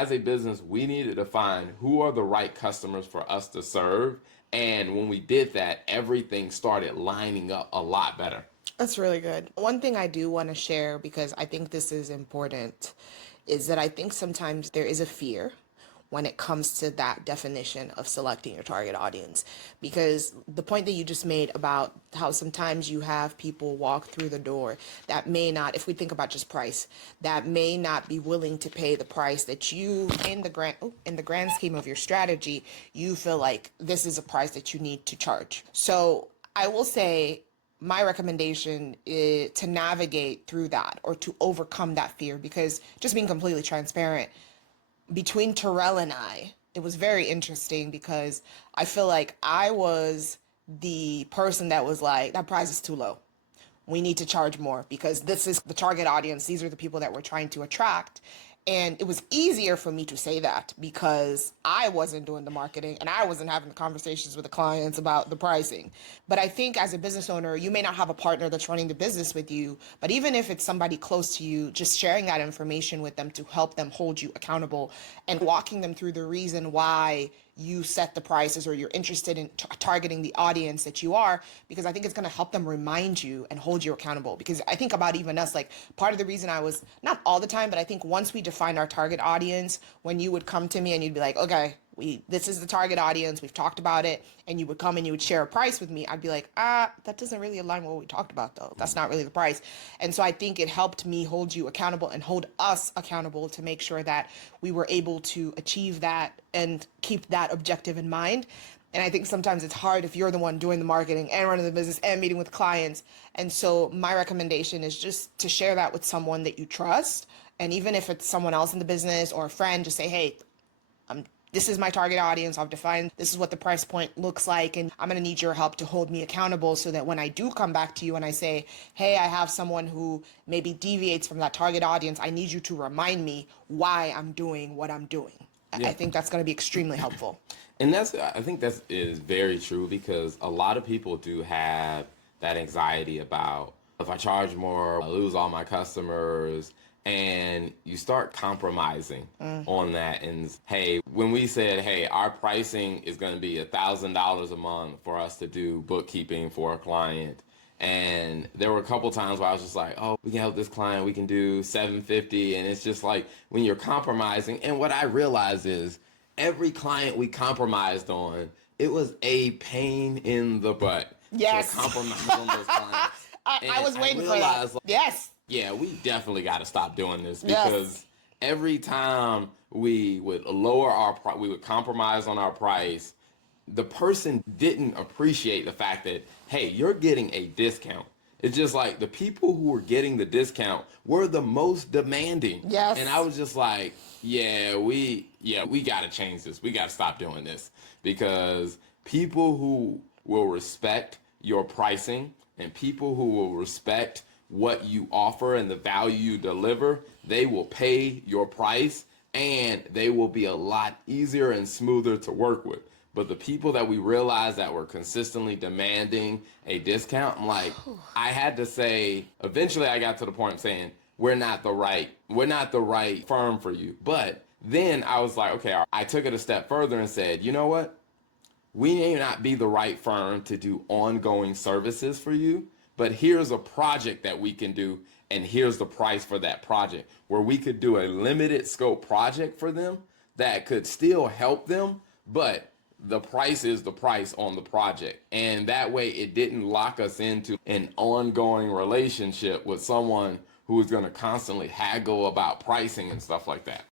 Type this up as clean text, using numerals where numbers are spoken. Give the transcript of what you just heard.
as a business, we needed to find who are the right customers for us to serve. And when we did that, everything started lining up a lot better. That's really good. One thing I do want to share, because I think this is important, is that I think sometimes there is a fear when it comes to that definition of selecting your target audience. Because the point that you just made about how sometimes you have people walk through the door that may not, if we think about just price, that may not be willing to pay the price that you, in the grand scheme of your strategy, you feel like this is a price that you need to charge. So I will say, my recommendation is to navigate through that or to overcome that fear, because just being completely transparent, between Terrell and I, it was very interesting because I feel like I was the person that was like, that price is too low. We need to charge more because this is the target audience. These are the people that we're trying to attract. And it was easier for me to say that because I wasn't doing the marketing and I wasn't having the conversations with the clients about the pricing. But I think as a business owner, you may not have a partner that's running the business with you, but even if it's somebody close to you, just sharing that information with them to help them hold you accountable and walking them through the reason why you set the prices or you're interested in targeting the audience that you are, because I think it's going to help them remind you and hold you accountable. Because I think about even us, like part of the reason I was, not all the time, but I think once we defined our target audience, when you would come to me and you'd be like, okay, this is the target audience, we've talked about it, and you would come and you would share a price with me, I'd be like, that doesn't really align with what we talked about though. That's not really the price. And so I think it helped me hold you accountable and hold us accountable to make sure that we were able to achieve that and keep that objective in mind. And I think sometimes it's hard if you're the one doing the marketing and running the business and meeting with clients. And so my recommendation is just to share that with someone that you trust. And even if it's someone else in the business or a friend, just say, hey, this is my target audience. I've defined this is what the price point looks like, and I'm going to need your help to hold me accountable so that when I do come back to you and I say, hey, I have someone who maybe deviates from that target audience, I need you to remind me why I'm doing what I'm doing. Yeah. I think that's going to be extremely helpful. And I think that is very true, because a lot of people do have that anxiety about, if I charge more, I lose all my customers. And you start compromising on that. And hey, when we said, hey, our pricing is going to be $1,000 a month for us to do bookkeeping for a client. And there were a couple times where I was just like, oh, we can help this client, we can do $750. And it's just like when you're compromising. And what I realized is every client we compromised on, it was a pain in the butt. Yes. To compromise on those clients. I was waiting for that. Like, yes. Yeah, we definitely got to stop doing this, because every time we would lower our price, we would compromise on our price, the person didn't appreciate the fact that, hey, you're getting a discount. It's just like the people who were getting the discount were the most demanding. Yes. And I was just like, we got to change this. We got to stop doing this, because people who will respect your pricing and people who will respect what you offer and the value you deliver, they will pay your price, and they will be a lot easier and smoother to work with. But the people that we realized that were consistently demanding a discount, I'm like, I had to say, eventually I got to the point of saying, we're not the right firm for you. But then I was like, okay, I took it a step further and said, you know what? We may not be the right firm to do ongoing services for you, but here's a project that we can do, and here's the price for that project, where we could do a limited scope project for them that could still help them, but the price is the price on the project. And that way it didn't lock us into an ongoing relationship with someone who is going to constantly haggle about pricing and stuff like that.